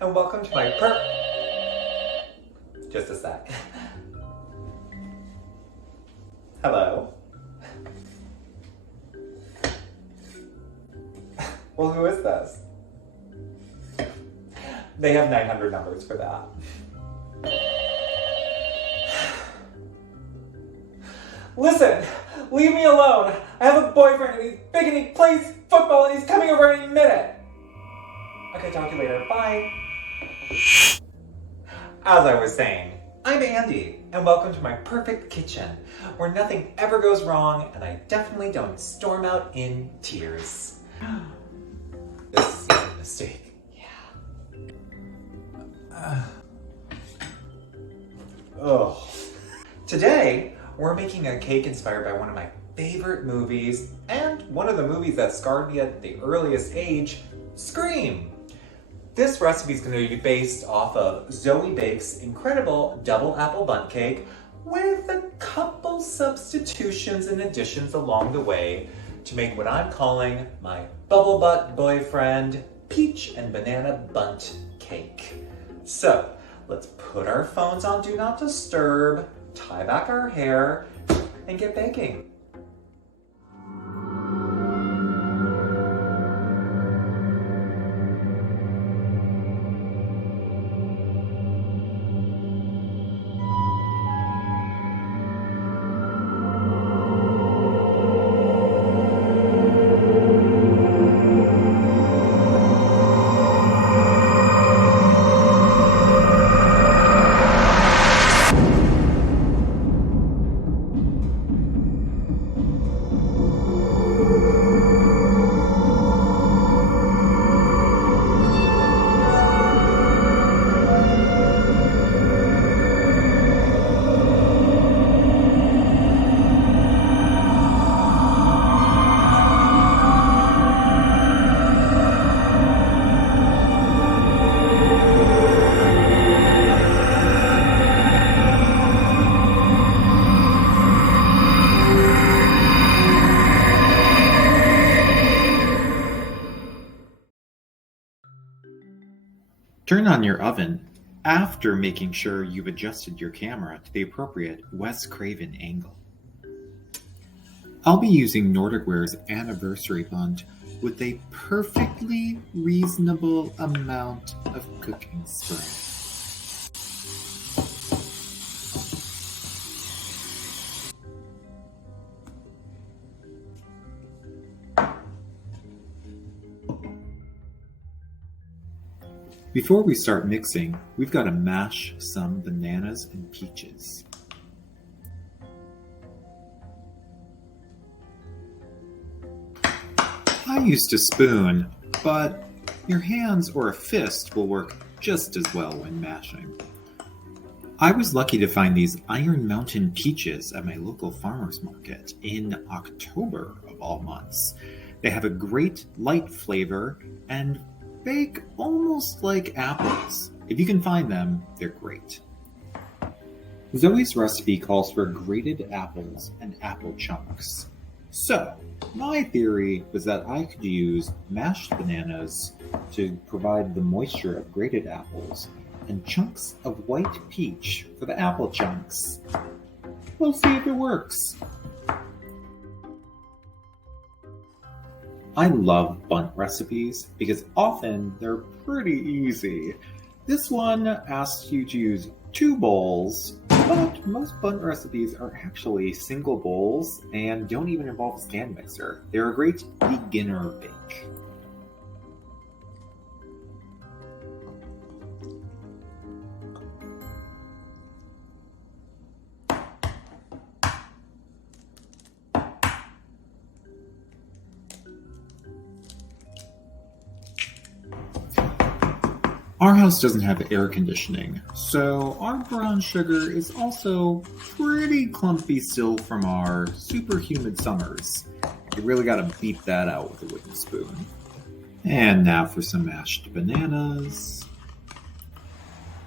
and welcome to my Just a sec. Hello? Well, who is this? They have 900 numbers for that. Listen, leave me alone. I have a boyfriend and he's big and he plays football and he's coming over any minute. Okay, talk to you later. Bye. As I was saying, I'm Andy, and welcome to my perfect kitchen, where nothing ever goes wrong and I definitely don't storm out in tears. This is a mistake. Yeah. Today, we're making a cake inspired by one of my favorite movies, and one of the movies that scarred me at the earliest age, Scream. This recipe is going to be based off of Zoe Bake's incredible double apple bundt cake with a couple substitutions and additions along the way to make what I'm calling my bubble butt boyfriend peach and banana bundt cake. So let's put our phones on Do Not Disturb, tie back our hair, and get baking. Turn on your oven after making sure you've adjusted your camera to the appropriate Wes Craven angle. I'll be using Nordic Ware's Anniversary Bundt with a perfectly reasonable amount of cooking spray. Before we start mixing, we've got to mash some bananas and peaches. I used a spoon, but your hands or a fist will work just as well when mashing. I was lucky to find these Iron Mountain peaches at my local farmer's market in October of all months. They have a great light flavor and bake almost like apples. If you can find them, they're great. Zoe's recipe calls for grated apples and apple chunks. So, my theory was that I could use mashed bananas to provide the moisture of grated apples and chunks of white peach for the apple chunks. We'll see if it works. I love bundt recipes because often they're pretty easy. This one asks you to use 2 bowls, but most bundt recipes are actually single bowls and don't even involve a stand mixer. They're a great beginner bake. Our house doesn't have air conditioning, so our brown sugar is also pretty clumpy still from our super humid summers. You really gotta beat that out with a wooden spoon. And now for some mashed bananas.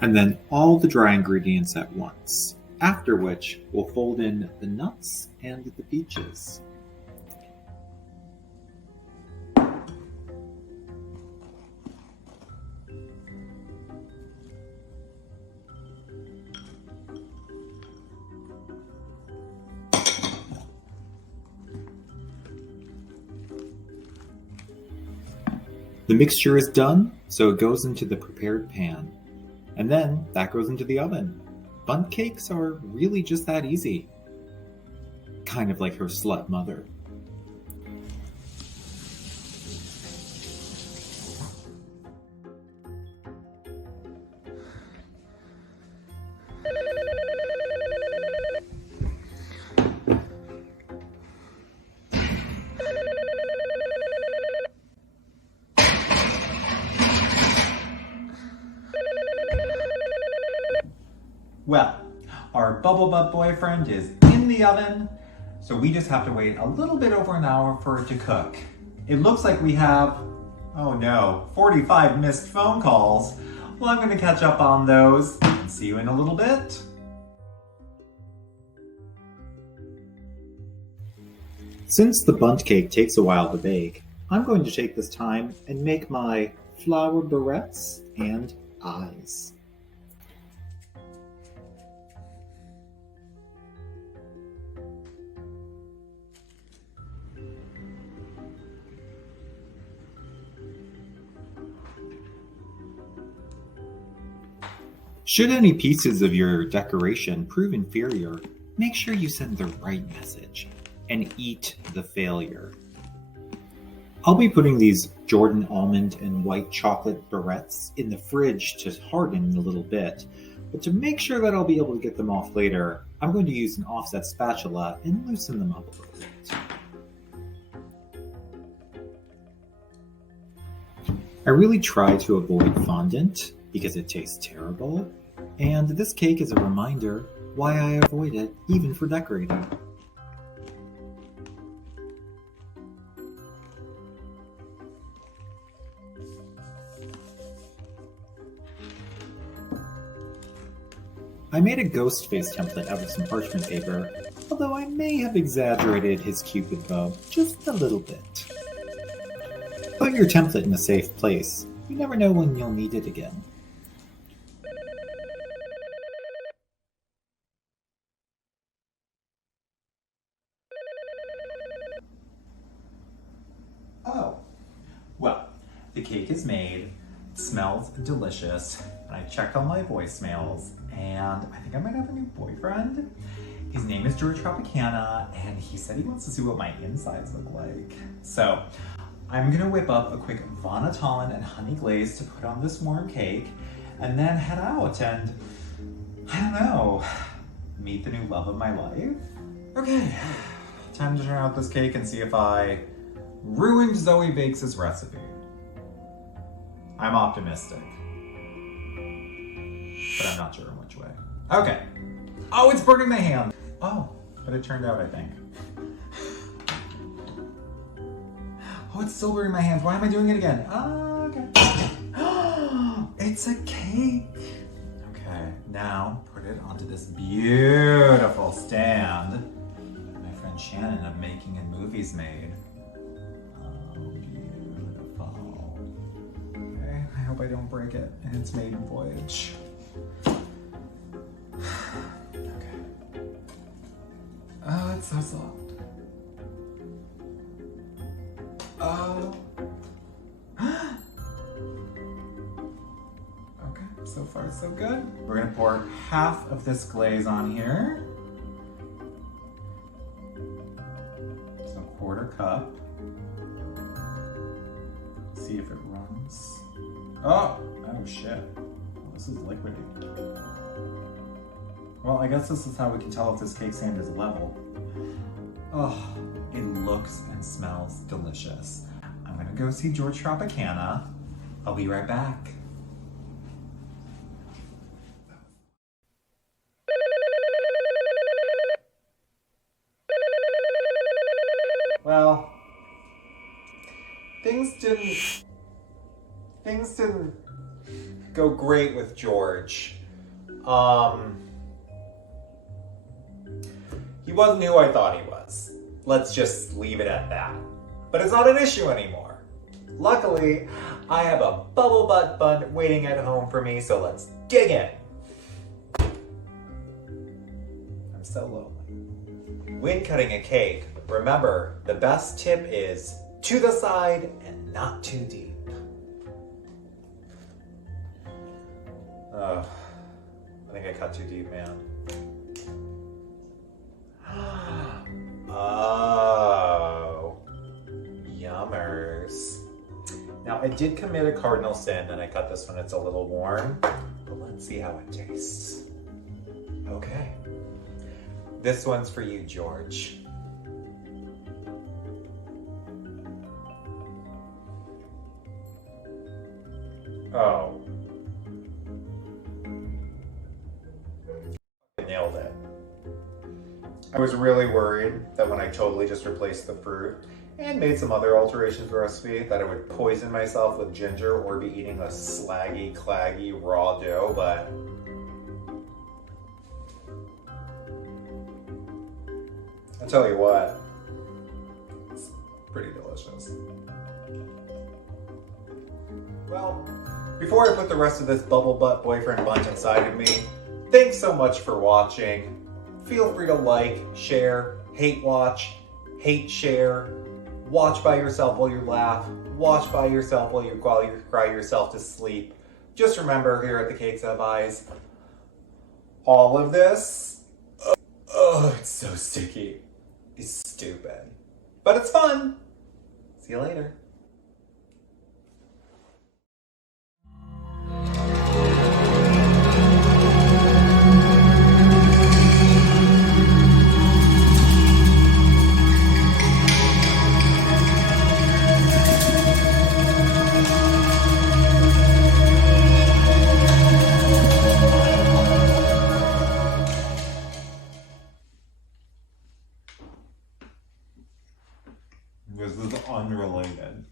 And then all the dry ingredients at once, after which we'll fold in the nuts and the peaches. The mixture is done, so it goes into the prepared pan. And then that goes into the oven. Bundt cakes are really just that easy. Kind of like her slut mother. Well, our bubble butt boyfriend is in the oven, so we just have to wait a little bit over an hour for it to cook. It looks like we have, oh no, 45 missed phone calls. Well, I'm gonna catch up on those and see you in a little bit. Since the Bundt cake takes a while to bake, I'm going to take this time and make my flower barrettes and eyes. Should any pieces of your decoration prove inferior, make sure you send the right message and eat the failure. I'll be putting these Jordan almond and white chocolate barrettes in the fridge to harden a little bit, but to make sure that I'll be able to get them off later, I'm going to use an offset spatula and loosen them up a little bit. I really try to avoid fondant because it tastes terrible, and this cake is a reminder why I avoid it even for decorating. I made a ghost face template out of some parchment paper, although I may have exaggerated his cupid bow just a little bit. Put your template in a safe place. You never know when you'll need it again. Oh, well, the cake is made, it smells delicious, and I checked all my voicemails, and I think I might have a new boyfriend. His name is George Tropicana, and he said he wants to see what my insides look like. So, I'm gonna whip up a quick Von Italen and honey glaze to put on this warm cake, and then head out and, I don't know, meet the new love of my life? Okay, time to try out this cake and see if I ruined Zoe Bakes' recipe. I'm optimistic, but I'm not sure in which way. Okay. Oh, it's burning my hand. Oh, but it turned out, I think. Oh, it's still burning my hands. Why am I doing it again? Oh, okay. It's a cake. Okay, now put it onto this beautiful stand that my friend Shannon of Making and Movies made. Oh, beautiful. Okay, I hope I don't break it in its maiden voyage. Okay. Oh, it's so soft. Oh. Okay, so far so good. We're gonna pour half of this glaze on here. So a quarter cup. See if it runs. Oh shit. Oh, this is liquidy. Well, I guess this is how we can tell if this cake stand is level. Oh, it looks and smells delicious. I'm gonna go see George Tropicana. I'll be right back. Well, things didn't go great with George. He wasn't who I thought he was. Let's just leave it at that. But it's not an issue anymore. Luckily, I have a bubble butt Bundt waiting at home for me, so let's dig in. I'm so lonely. When cutting a cake, remember, the best tip is to the side and not too deep. Ugh. I think I cut too deep, man. Oh. Yummers. Now, I did commit a cardinal sin and I cut this one. It's a little warm, but let's see how it tastes. Okay. This one's for you, George. Oh. I nailed it. I was really worried that when I totally just replaced the fruit and made some other alterations to the recipe that I would poison myself with ginger or be eating a slaggy, claggy, raw dough, but I'll tell you what, it's pretty delicious. Well, before I put the rest of this bubble butt boyfriend bunch inside of me, thanks so much for watching. Feel free to like, share, hate watch, hate share, watch by yourself while you laugh, watch by yourself while you cry yourself to sleep. Just remember, here at the Cakes Have Eyes, all of this, oh, it's so sticky. It's stupid. But it's fun. See you later. This is unrelated.